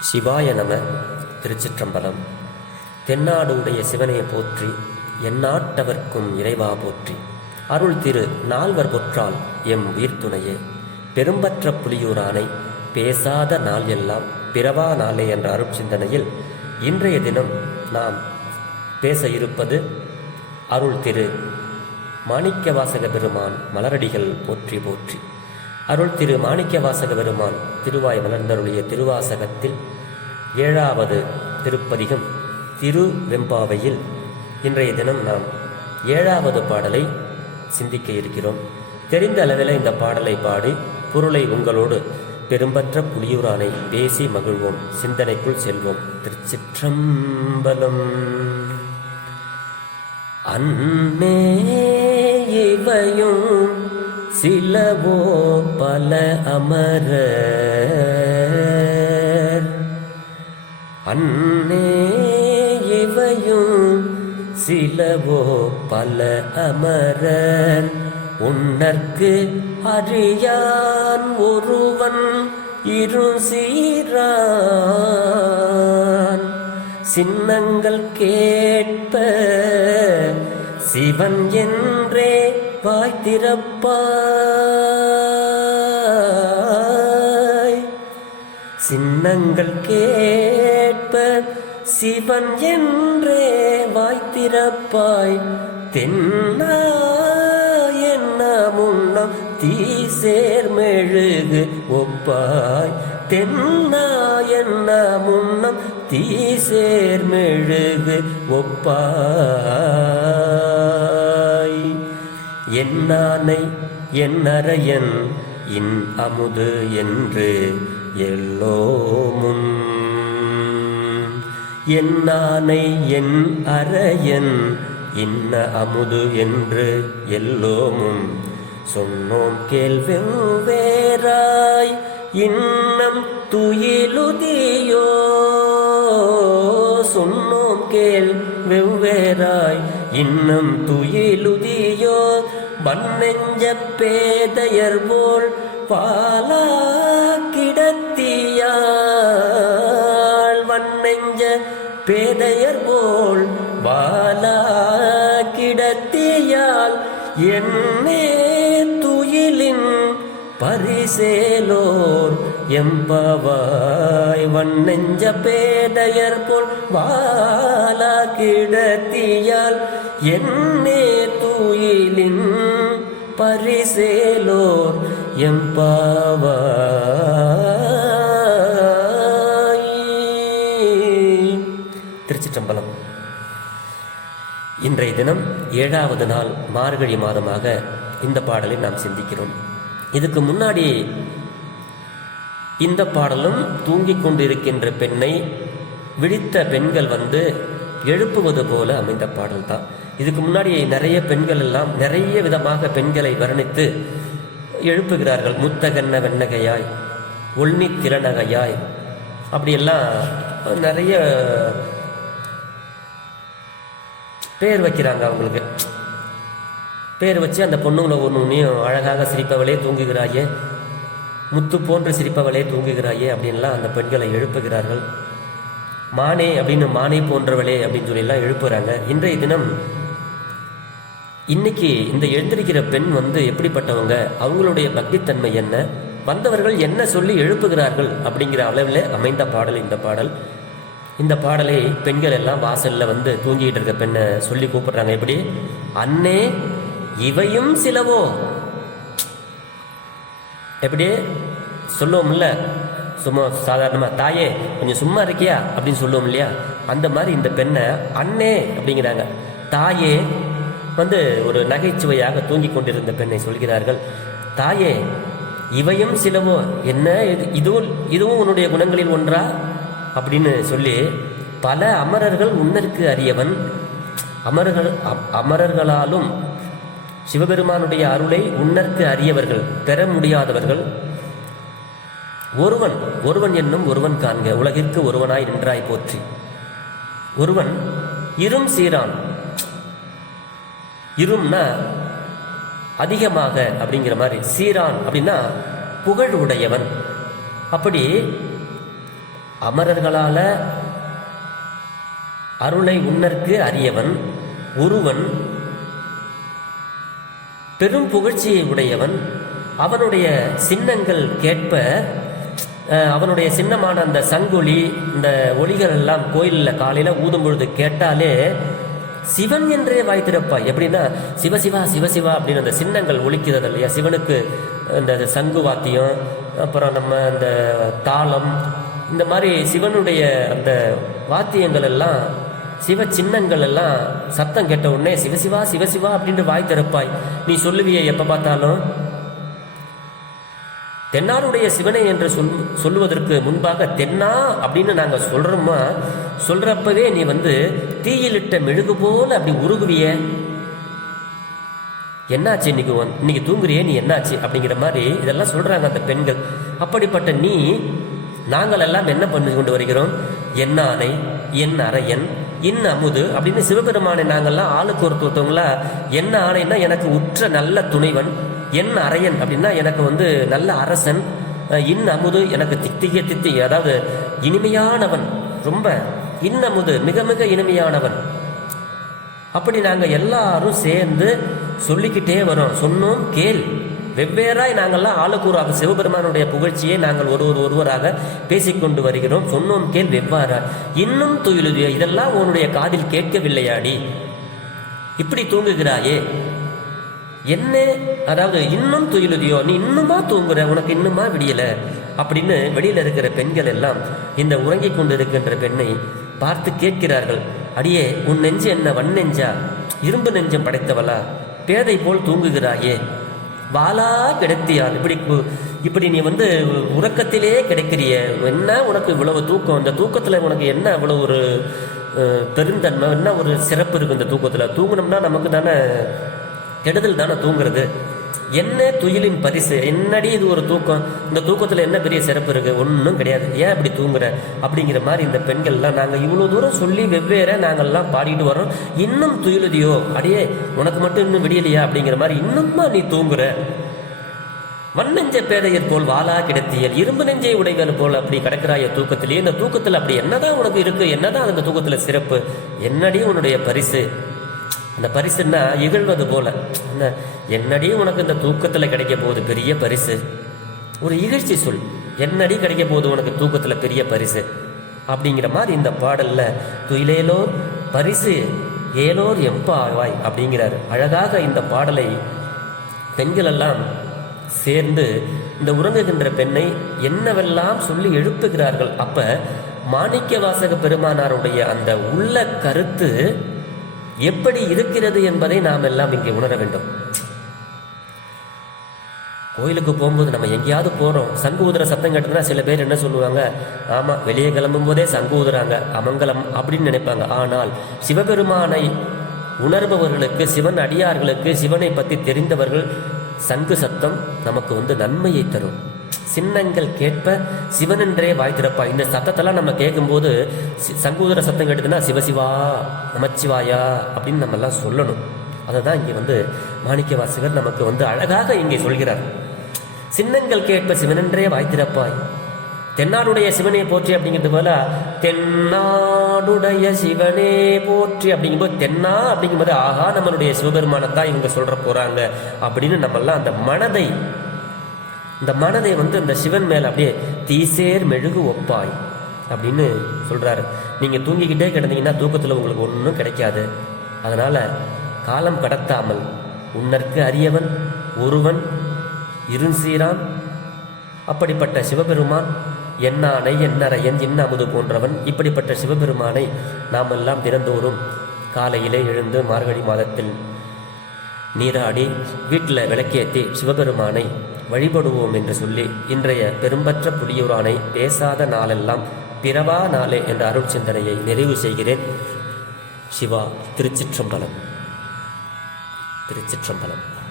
சிவாய நம திருச்சிற்றம்பலம். தென்னாடுடைய சிவனையை போற்றி எந்நாட்டவர்க்கும் இறைவா போற்றி. அருள் திரு நால்வர் பொற்றால் எம் உயிர்த்துணையே. பெரும்பற்ற புலியூரானை பேசாத நாள் எல்லாம் பிறவா நாளே என்ற அருள் சிந்தனையில் இன்றைய தினம் நாம் பேச இருப்பது அருள் திரு மாணிக்கவாசக பெருமான் மலரடிகள் போற்றி போற்றி. அருள் திரு மாணிக்கவாசக பெருமான் திருவாய் மலர்ந்தருளிய திருவாசகத்தில் ஏழாவது திருப்பதிகம் திரு வெம்பாவையில் இன்றைய தினம் நாம் ஏழாவது பாடலை சிந்திக்க இருக்கிறோம். தெரிந்த அளவில் இந்த பாடலை பாடி பொருளை உங்களோடு பெரும்பற்ற புலியூரானை பேசி மகிழ்வோம். சிந்தனைக்குள் செல்வோம். திருச்சிற்றம்பலம். அன்னே இவையும் சிலவோ பல அமர. அன்னே இவையும் சிலவோ பல அமரர் உன்னற்கு அறியான் ஒருவன் இரு சீரான். சின்னங்கள் கேட்ப சிவன் என்றே வாய்த்திறப்பாய் சின்னங்கள் கேட்ப சிவன் என்றே வாய்த்திறப்பாய் தென்னா என்ன முன்னம் தீ சேர்மெழுகு ஒப்பாய். தென்னா என்ன முன்னம் தீ சேர்மெழுகு ஒப்பாய். என்னானை என்னரையன் இன் அமுது என்று எல்லோமும். என்னானை என் அறையன் இன்ன அமுது என்று எல்லோமும். சொன்னோம் கேள்வெவ்வேறாய் இன்னம் துயிலுதியோ. சொன்னோம் கேள் வெவ்வேறாய் இன்னம் துயிலுதியோ. வன்னெஞ்ச பேதையர் போல் பாலா கிடத்தியாள் மண்ணெஞ்ச பேதையர் போல் பாலா கிடத்தியால் என்னே துயிலின் பரிசேலோர் எம்பவாய் வண்ணெஞ்ச பேதையர் போல் வாலா கிடத்தியால் என்னே துயிலின் பரிசேலோர் எம்பாவாய் திருச்சிற்றம்பலம். இன்றைய தினம் ஏழாவது நாள் மார்கழி மாதமாக இந்த பாடலை நாம் சிந்திக்கிறோம். இதுக்கு முன்னாடி இந்த பாடலும் தூங்கிக் கொண்டிருக்கின்ற பெண்ணை விழித்த பெண்கள் வந்து எழுப்புவது போல அமைந்த பாடல்தான். இதுக்கு முன்னாடி நிறைய பெண்கள் எல்லாம் நிறைய விதமாக பெண்களை வர்ணித்து எழுப்புகிறார்கள். முத்தகன்ன வெண்ணகையாய் ஒல்னி திறனகையாய் அப்படியெல்லாம் நிறைய பேர் வைக்கிறாங்க அவங்களுக்கு. பேர் வச்சு அந்த பொண்ணுங்களை ஒன்று ஒன்றையும் அழகாக சிரிப்பவளே தூங்குகிறாயே முத்து போன்று சிரிப்பவளே தூங்குகிறாயே அப்படின்லாம் அந்த பெண்களை எழுப்புகிறார்கள். மானே அப்படின்னு மானே போன்றவளே அப்படின்னு சொல்லிலாம் எழுப்புறாங்க. இன்றைய தினம் இன்னைக்கு இந்த எழுந்திருக்கிற பெண் வந்து எப்படிப்பட்டவங்க? அவங்களுடைய பக்தித்தன்மை என்ன? வந்தவர்கள் என்ன சொல்லி எழுப்புகிறார்கள்? அப்படிங்கிற அளவில் அமைந்த பாடல் இந்த பாடல். இந்த பாடலை பெண்கள் எல்லாம் வாசலில் வந்து தூங்கிட்டு இருக்க பெண்ணை சொல்லி கூப்பிடுறாங்க. எப்படி? அன்னே இவையும் சிலவோ. எப்படி? சொல்லுவோம்ல. சும்மா சாதாரணமாக தாயே கொஞ்சம் சும்மா இருக்கியா? அப்படின்னு சொல்லுவோம் இல்லையா? அந்த மாதிரி இந்த பெண்ணை அண்ணே அப்படிங்கிறாங்க. தாயே வந்து ஒரு நகைச்சுவையாக தூங்கி கொண்டிருந்த பெண்ணை சொல்கிறார்கள் தாயே இவையும் சிலவோ? என்ன இது? இதுவும் இதுவும் உன்னுடைய குணங்களில் ஒன்றா? அப்படின்னு சொல்லி பல அமரர்கள் உன்னருக்கு அறியவன் அமரர்கள் அமரர்களாலும் சிவபெருமானுடைய அருளை உன்னற்கு அறியவர்கள் பெற முடியாதவர்கள். ஒருவன் ஒருவன் என்னும் ஒருவன் காண்க உலகிற்கு ஒருவனாய் நின்றாய் போற்றி. ஒருவன் இரும் சீரான் இரும்னா அதிகமாக அப்படிங்கிற மாதிரி சீரான் அப்படின்னா புகழ் உடையவன். அப்படி அமரர்களால் அருளை உன்னற்கு அறியவன் ஒருவன் பெரும் புகழ்ச்சியை உடையவன். அவனுடைய சின்னங்கள் கேட்ப அவனுடைய சின்னமான அந்த சங்கொலி இந்த ஒளிகள் எல்லாம் கோயிலில் காலையில் ஊதும் பொழுது கேட்டாலே சிவன் என்றே வாய் எப்படின்னா சிவசிவா சிவசிவா அப்படின்னு அந்த சின்னங்கள் ஒழிக்கிறது இல்லையா? சிவனுக்கு இந்த சங்கு வாத்தியம் அப்புறம் நம்ம இந்த தாளம் இந்த மாதிரி சிவனுடைய அந்த வாத்தியங்கள் எல்லாம் சிவ சின்னங்கள் எல்லாம் சத்தம் கேட்ட உடனே சிவசிவா சிவசிவா அப்படின்ட்டு வாய் திறப்பாய். நீ சொல்லுவியே எப்போ பார்த்தாலும்? தென்னாருடைய சிவனை என்று சொல் சொல்லுவதற்கு முன்பாக தென்னா அப்படின்னு நாங்கள் சொல்கிறோமா சொல்கிறப்பவே நீ வந்து தீயிலிட்ட மெழுகு போல் அப்படி உருகுவிய. என்னாச்சு இன்னைக்கு இன்னைக்கு தூங்குறியே? நீ என்னாச்சு? அப்படிங்கிற மாதிரி இதெல்லாம் சொல்கிறாங்க அந்த பெண்கள். அப்படிப்பட்ட நீ நாங்கள் எல்லாம் என்ன பண்ணி கொண்டு வருகிறோம்? என்னானை என் அரையன் இன் அமுது அப்படின்னு சிவபெருமானை நாங்கள்லாம் ஆளுக்கு ஒருத்தவங்களா என்ன ஆணைன்னா எனக்கு உற்ற நல்ல துணைவன் என் அரையன் அப்படின்னா எனக்கு வந்து நல்ல அரசன் இன் அமுது எனக்கு தித்திய தித்தி அதாவது இனிமையானவன் ரொம்ப இன் அமுது மிக மிக இனிமையானவன். அப்படி நாங்கள் எல்லாரும் சேர்ந்து சொல்லிக்கிட்டே வரோம். சொன்னோம் கேள். வெவ்வேறாய் நாங்கள்லாம் ஆளுக்கூறாக சிவபெருமானுடைய புகழ்ச்சியை நாங்கள் ஒருவர் ஒருவராக பேசிக்கொண்டு வருகிறோம். சொன்னோம் கேள் வெவ்வாறா. இன்னும் துயிலுதியோ இதெல்லாம் உன்னுடைய காதில் கேட்கவில்லையாடி. இப்படி தூங்குகிறாயே. என்ன? அதாவது இன்னும் துயிலுதியோ நீ இன்னுமா தூங்குற? உனக்கு இன்னுமா விடியல? அப்படின்னு வெளியில இருக்கிற பெண்கள் எல்லாம் இந்த உறங்கிக் கொண்டிருக்கின்ற பெண்ணை பார்த்து கேட்கிறார்கள். அடியே உன் நெஞ்சு என்ன வன் நெஞ்சா? இரும்பு நெஞ்சம் படைத்தவளா? பேதை போல் தூங்குகிறாயே. வாளா கிடத்தியால் இப்படி இப்படி நீ வந்து உறக்கத்திலே கிடைக்கிறிய. என்ன உனக்கு இவ்வளவு தூக்கம்? இந்த தூக்கத்துல உனக்கு என்ன அவ்வளோ ஒரு பெருந்தன்மை? என்ன ஒரு சிறப்பு இருக்கு இந்த தூக்கத்துல? தூங்கினோம்னா நமக்கு தானே கெடுதல் தானே தூங்குறது? என்ன துயிலின் பரிசு? என்னடி இது ஒரு தூக்கம்? இந்த தூக்கத்தில் என்ன பெரிய சிறப்பு இருக்குது ஒன்றும் கிடையாது. ஏன் அப்படி தூங்குற? அப்படிங்கிற மாதிரி இந்த பெண்கள்லாம் நாங்கள் இவ்வளோ தூரம் சொல்லி வெவ்வேற நாங்கள்லாம் பாடிட்டு வரோம் இன்னும் துயிலுதியோ? அடியே உனக்கு மட்டும் இன்னும் விடியலையா? அப்படிங்கிற மாதிரி இன்னும்மா நீ தூங்குற? வண்ணெஞ்ச பேதையர் போல் வாலா கிடத்தியல் இரும்பு நெஞ்சை உடைவர் போல் அப்படி கிடக்கிறாய தூக்கத்திலேயே இந்த தூக்கத்தில் அப்படி என்னதான் உனக்கு இருக்கு? என்னதான் அந்த தூக்கத்தில் சிறப்பு? என்னடி உன்னுடைய பரிசு? இந்த பரிசுன்னா இகழ்வது போல. என்ன என்னடி உனக்கு இந்த தூக்கத்தில் கிடைக்க போகுது பெரிய பரிசு? ஒரு இகழ்ச்சி சொல். என்னடி கிடைக்க போகுது உனக்கு தூக்கத்தில் பெரிய பரிசு? அப்படிங்கிற மாதிரி இந்த பாடலில் துயிலேலோர் பரிசு ஏலோர் எம்பாவாய் அப்படிங்கிறார். அழகாக இந்த பாடலை பெண்கள் எல்லாம் சேர்ந்து இந்த உறங்குகின்ற பெண்ணை என்னவெல்லாம் சொல்லி எழுப்புகிறார்கள். அப்போ மாணிக்க வாசக பெருமானாருடைய அந்த உள்ள கருத்து எப்படி இருக்கிறது என்பதை நாம் எல்லாம் இங்கே உணர வேண்டும். கோயிலுக்கு போகும்போது நம்ம எங்கேயாவது போகிறோம் சங்கு ஊதுற சத்தம் கேட்டதுன்னா சில பேர் என்ன சொல்லுவாங்க? ஆமாம் வெளியே கிளம்பும் போதே சங்கு ஊதுறாங்க அமங்கலம் அப்படின்னு நினைப்பாங்க. ஆனால் சிவபெருமானை உணர்பவர்களுக்கு சிவன் அடியார்களுக்கு சிவனை பற்றி தெரிந்தவர்கள் சங்கு சத்தம் நமக்கு வந்து நன்மையை தரும். சின்னங்கள் கேட்ப சிவனென்றே வாய் திறப்பா. இந்த சத்தத்தெல்லாம் நம்ம கேட்கும்போது சி- சங்கூதர சத்தம் கேட்டதுன்னா சிவசிவா நமச்சிவாயா அப்படின்னு நம்ம எல்லாம் சொல்லணும். அதை தான் இங்கே வந்து மாணிக்க வாசகர் நமக்கு வந்து அழகாக இங்கே சொல்கிறார். சின்னங்கள் கேட்ப சிவனென்றே வாய் திறப்பாய். தென்னாடுடைய சிவனே போற்றி அப்படிங்கிறது போல தென்னாடுடைய சிவனே போற்றி அப்படிங்கும்போது தென்னா அப்படிங்கும்போது ஆகா நம்மளுடைய சிவபெருமானத்தான் இவங்க சொல்ற போறாங்க அப்படின்னு நம்மெல்லாம் அந்த மனதை இந்த மனதை வந்து அந்த சிவன் மேலே அப்படியே தீசேர் மெழுகு ஒப்பாய் அப்படின்னு சொல்கிறாரு நீங்கள் தூங்கிக்கிட்டே கிடந்தீங்கன்னா தூக்கத்தில் உங்களுக்கு ஒன்றும் கிடைக்காது. அதனால் காலம் கடத்தாமல் உன்னற்கு அரியவன் ஒருவன் இருஞ்சீரான் அப்படிப்பட்ட சிவபெருமான் என்னானை என்னரையன் இன்ன அமுது போன்றவன். இப்படிப்பட்ட சிவபெருமானை நாம் எல்லாம் தினந்தோறும் காலையிலே எழுந்து மார்கழி மாதத்தில் நீராடி வீட்டில் விளக்கேற்றி சிவபெருமானை வழிபடுவோம் என்று சொல்லி இன்றைய பெரும்பற்ற புலியூரானை பேசாத நாளெல்லாம் பிறவா நாளே என்ற அருள் சிந்தனையை நிறைவு செய்கிறேன். சிவா திருச்சிற்றம்பலம். திருச்சிற்றம்பலம்.